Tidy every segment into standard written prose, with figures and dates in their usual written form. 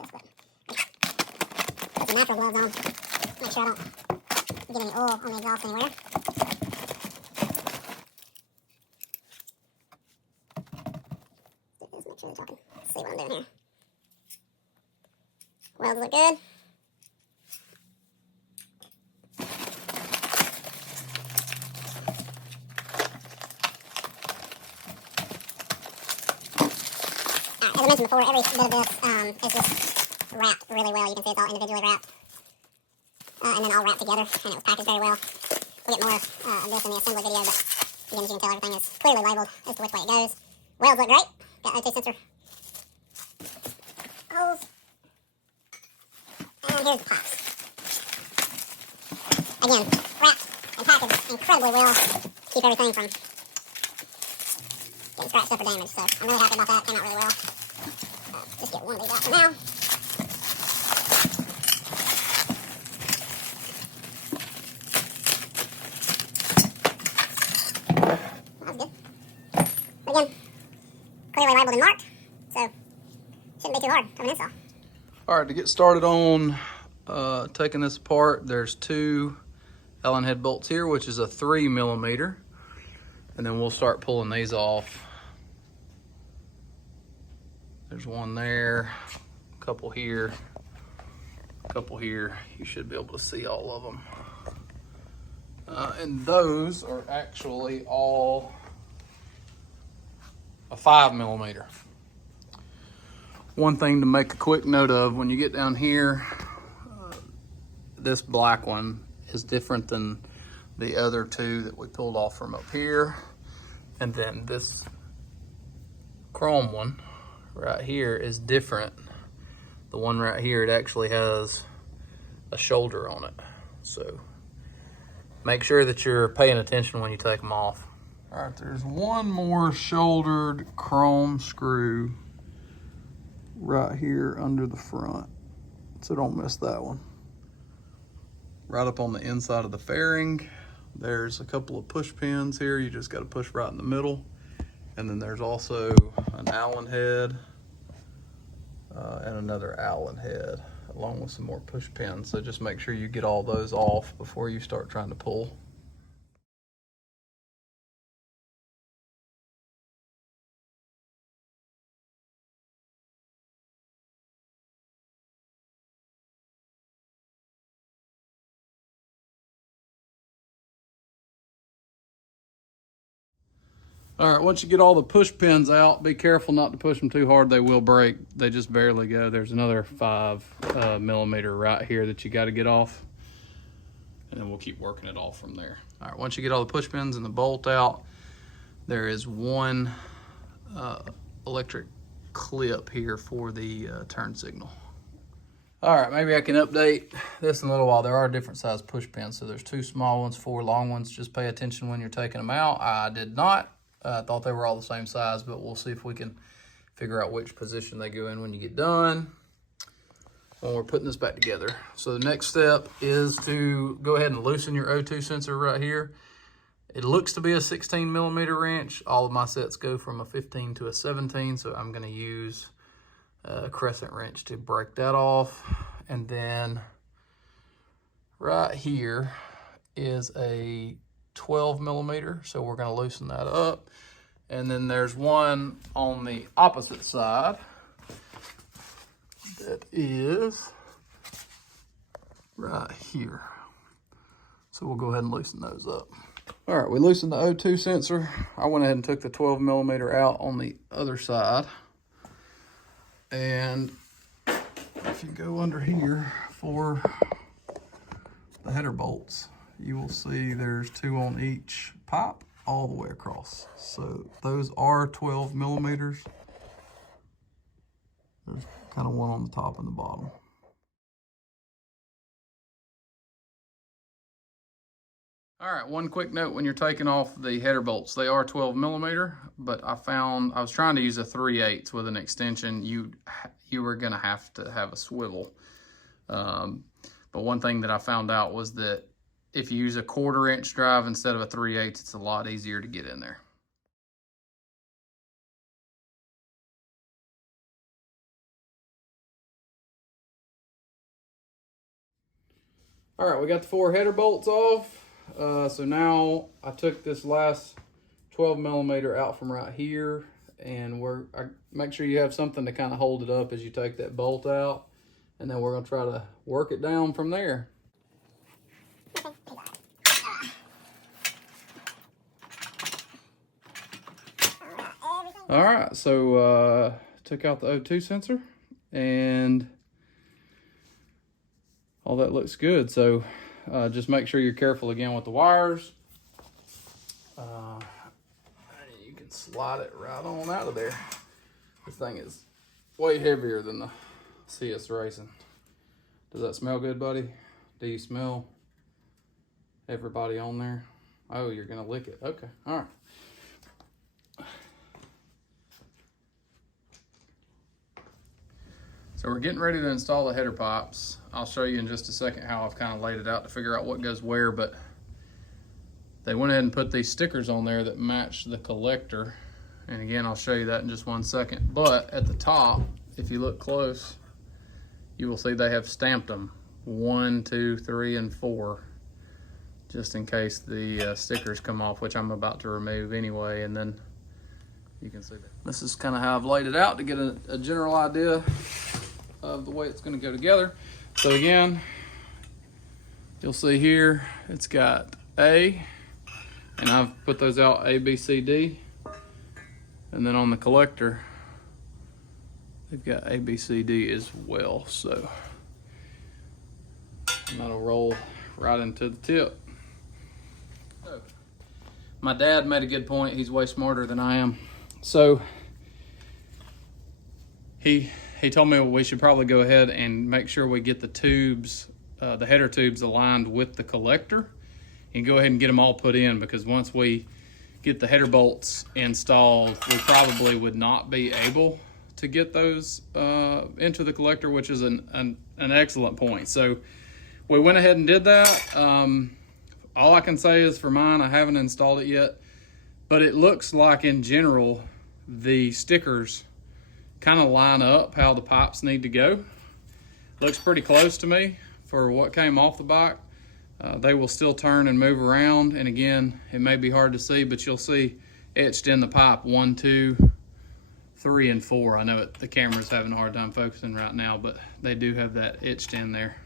this, but put some natural gloves on. Make sure I don't get any oil on the exhaust anywhere. Just make sure that y'all can see what I'm doing here. Welds look good. As I mentioned before, every bit of this is just wrapped really well. You can see it's all individually wrapped. And then all wrapped together, and it was packaged very well. We'll get more of this in the assembly video, but again, as you can tell, everything is clearly labeled as to which way it goes. Welds look great. Got O2 sensor holes. And here's the pops. Again, wrapped and packaged incredibly well. Keep everything from getting scratched up or damaged. So I'm really happy about that. Came out really well. Just get one of these out for now. That was good. But again, clearly labeled and marked, so shouldn't be too hard of an install. All right, to get started on taking this apart, there's two Allen head bolts here, which is a 3mm, and then we'll start pulling these off. There's one there, a couple here, a couple here. You should be able to see all of them. And those are actually all a 5mm. One thing to make a quick note of, when you get down here, this black one is different than the other two that we pulled off from up here. And then this chrome one right here is different. The one right here, it actually has a shoulder on it. So make sure that you're paying attention when you take them off. All right, there's one more shouldered chrome screw right here under the front, so don't miss that one. Right up on the inside of the fairing, there's a couple of push pins here. You just got to push right in the middle. And then there's also an Allen head and another Allen head, along with some more push pins. So just make sure you get all those off before you start trying to pull. All right, once you get all the push pins out, be careful not to push them too hard. They will break. They just barely go. There's another 5mm right here that you got to get off. And then we'll keep working it all from there. All right, once you get all the push pins and the bolt out, there is one electric clip here for the turn signal. All right, maybe I can update this in a little while. There are different size push pins. So there's 2 small ones, 4 long ones. Just pay attention when you're taking them out. I did not. I thought they were all the same size, but we'll see if we can figure out which position they go in when you get done when we're putting this back together. So the next step is to go ahead and loosen your O2 sensor right here. It looks to be a 16mm wrench. All of my sets go from a 15 to a 17, so I'm going to use a crescent wrench to break that off. And then right here is a 12mm, so we're going to loosen that up. And then there's one on the opposite side that is right here. So we'll go ahead and loosen those up. All right, we loosened the O2 sensor. I went ahead and took the 12mm out on the other side. And if you go under here for the header bolts, you will see there's 2 on each pipe all the way across. So those are 12mm. There's kind of one on the top and the bottom. All right, one quick note when you're taking off the header bolts. They are 12mm, but I was trying to use a 3/8 with an extension. You were gonna have to have a swivel. But one thing that I found out was that if you use a 1/4 inch drive instead of a 3/8, it's a lot easier to get in there. All right, we got the 4 header bolts off. So now I took this last 12 millimeter out from right here, and make sure you have something to kind of hold it up as you take that bolt out, and then we're gonna try to work it down from there. All right, so took out the O2 sensor, and all that looks good. So just make sure you're careful again with the wires. You can slide it right on out of there. This thing is way heavier than the CS Racing. Does that smell good, buddy? Do you smell everybody on there? Oh, you're gonna lick it. Okay, all right. So we're getting ready to install the header pipes. I'll show you in just a second how I've kind of laid it out to figure out what goes where, but they went ahead and put these stickers on there that match the collector. And again, I'll show you that in just one second. But at the top, if you look close, you will see they have stamped them 1, 2, 3, and 4, just in case the stickers come off, which I'm about to remove anyway. And then you can see that. This is kind of how I've laid it out to get a general idea of the way it's going to go together. So again, you'll see here it's got A, and I've put those out A, B, C, D, and then on the collector they've got A, B, C, D as well. So that'll roll right into the tip. So, my dad made a good point. He's way smarter than I am. So he told me we should probably go ahead and make sure we get the tubes, the header tubes aligned with the collector, and go ahead and get them all put in, because once we get the header bolts installed, we probably would not be able to get those into the collector, which is an excellent point. So we went ahead and did that. All I can say is for mine, I haven't installed it yet, but it looks like in general the stickers kind of line up how the pipes need to go. Looks pretty close to me for what came off the bike. They will still turn and move around, and again, it may be hard to see, but you'll see etched in the pipe 1, 2, 3, and 4. I know the camera's having a hard time focusing right now, but they do have that etched in there.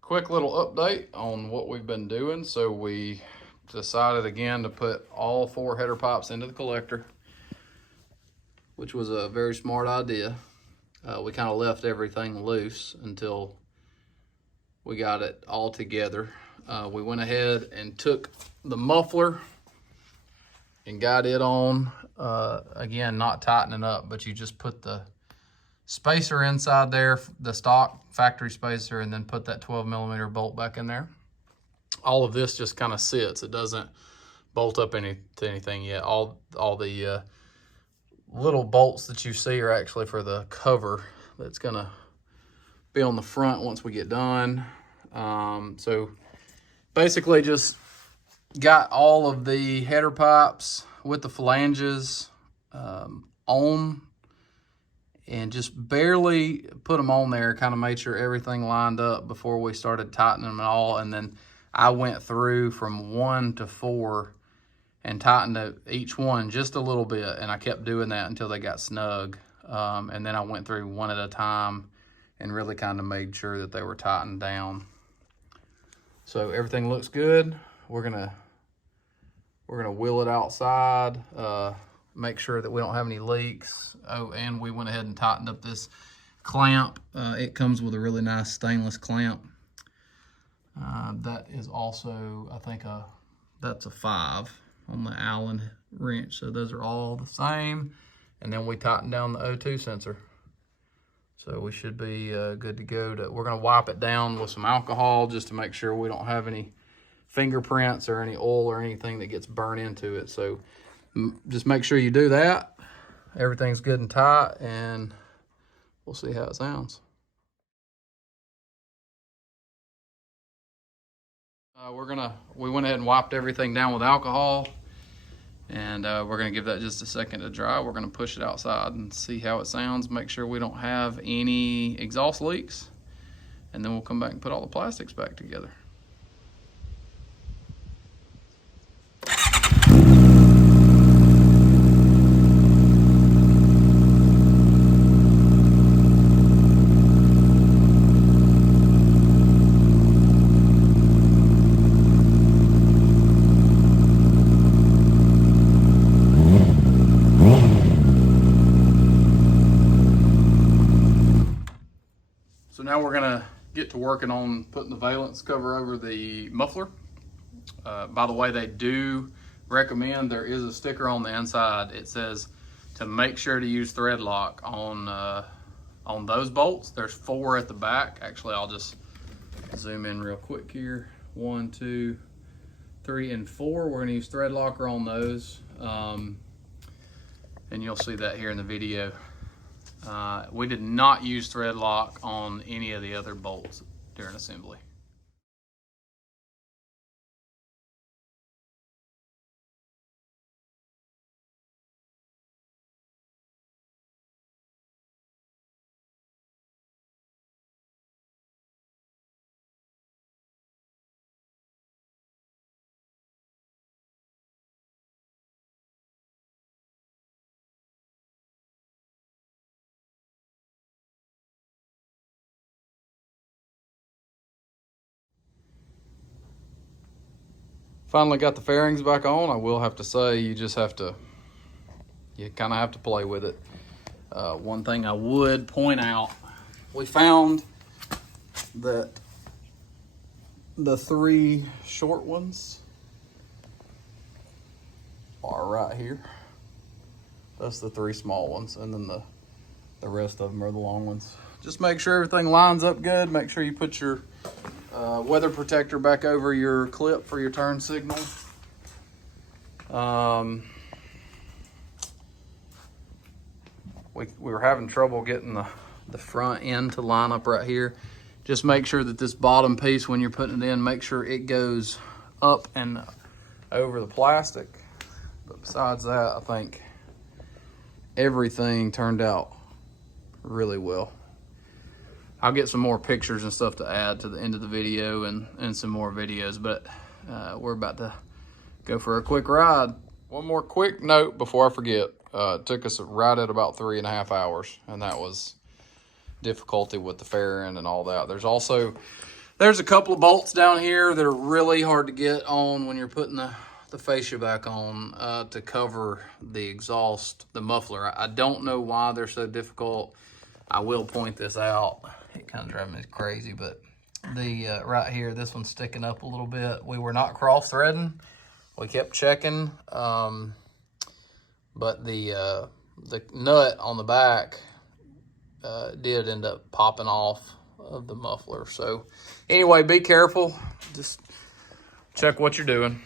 Quick little update on what we've been doing. So we decided again to put all 4 header pipes into the collector, which was a very smart idea. We kind of left everything loose until we got it all together. We went ahead and took the muffler and got it on. Again, not tightening up, but you just put the spacer inside there, the stock factory spacer, and then put that 12 millimeter bolt back in there. All of this just kind of sits. It doesn't bolt up to anything yet. All the little bolts that you see are actually for the cover that's gonna be on the front once we get done. So basically just got all of the header pipes with the flanges on, and just barely put them on there, kind of made sure everything lined up before we started tightening them all. And then I went through from 1 to 4 and tightened each one just a little bit, and I kept doing that until they got snug. And then I went through one at a time and really kind of made sure that they were tightened down. So everything looks good. We're gonna wheel it outside, make sure that we don't have any leaks. Oh, and we went ahead and tightened up this clamp. It comes with a really nice stainless clamp. That is also, I think, that's a 5 on the Allen wrench. So those are all the same. And then we tightened down the O2 sensor. So we should be good to go. We're gonna wipe it down with some alcohol just to make sure we don't have any fingerprints or any oil or anything that gets burnt into it. So just make sure you do that. Everything's good and tight, and we'll see how it sounds. We went ahead and wiped everything down with alcohol, and we're gonna give that just a second to dry. We're gonna push it outside and see how it sounds, make sure we don't have any exhaust leaks, and then we'll come back and put all the plastics back together. So now we're gonna get to working on putting the valence cover over the muffler. By the way, they do recommend, there is a sticker on the inside. It says to make sure to use thread lock on those bolts. There's 4 at the back. Actually, I'll just zoom in real quick here. 1, 2, 3, and 4. We're gonna use thread locker on those. And you'll see that here in the video. We did not use thread lock on any of the other bolts during assembly. Finally got the fairings back on. I will have to say, you kind of have to play with it. One thing I would point out, we found that the 3 short ones are right here. That's the 3 small ones, and then the rest of them are the long ones. Just make sure everything lines up good. Make sure you put your weather protector back over your clip for your turn signal. We were having trouble getting the front end to line up right here. Just make sure that this bottom piece, when you're putting it in, make sure it goes up and over the plastic. But besides that, I think everything turned out really well. I'll get some more pictures and stuff to add to the end of the video and some more videos, but we're about to go for a quick ride. One more quick note before I forget. It took us right at about 3.5 hours, and that was difficulty with the fairing and all that. There's a couple of bolts down here that are really hard to get on when you're putting the fascia back on to cover the exhaust, the muffler. I don't know why they're so difficult. I will point this out. It kind of drives me crazy, but the right here, this one's sticking up a little bit. We were not cross threading. We kept checking, but the nut on the back did end up popping off of the muffler. So anyway, be careful. Just check what you're doing.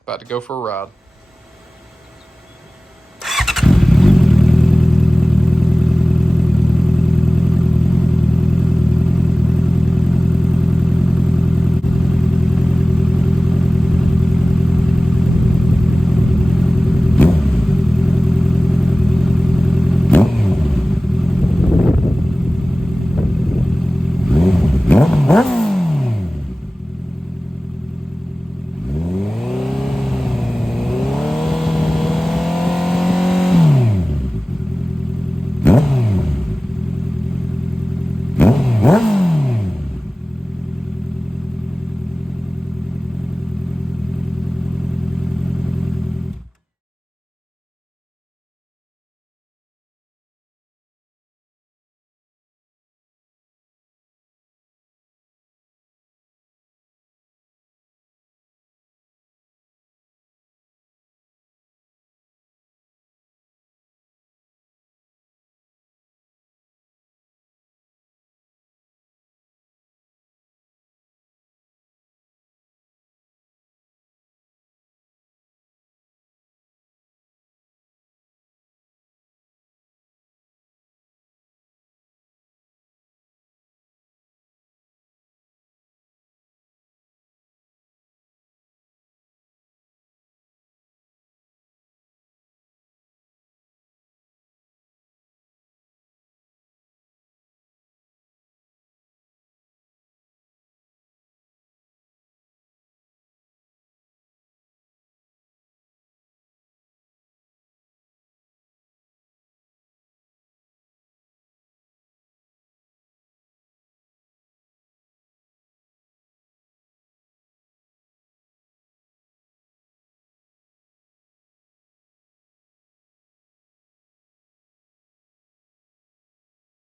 About to go for a ride. What?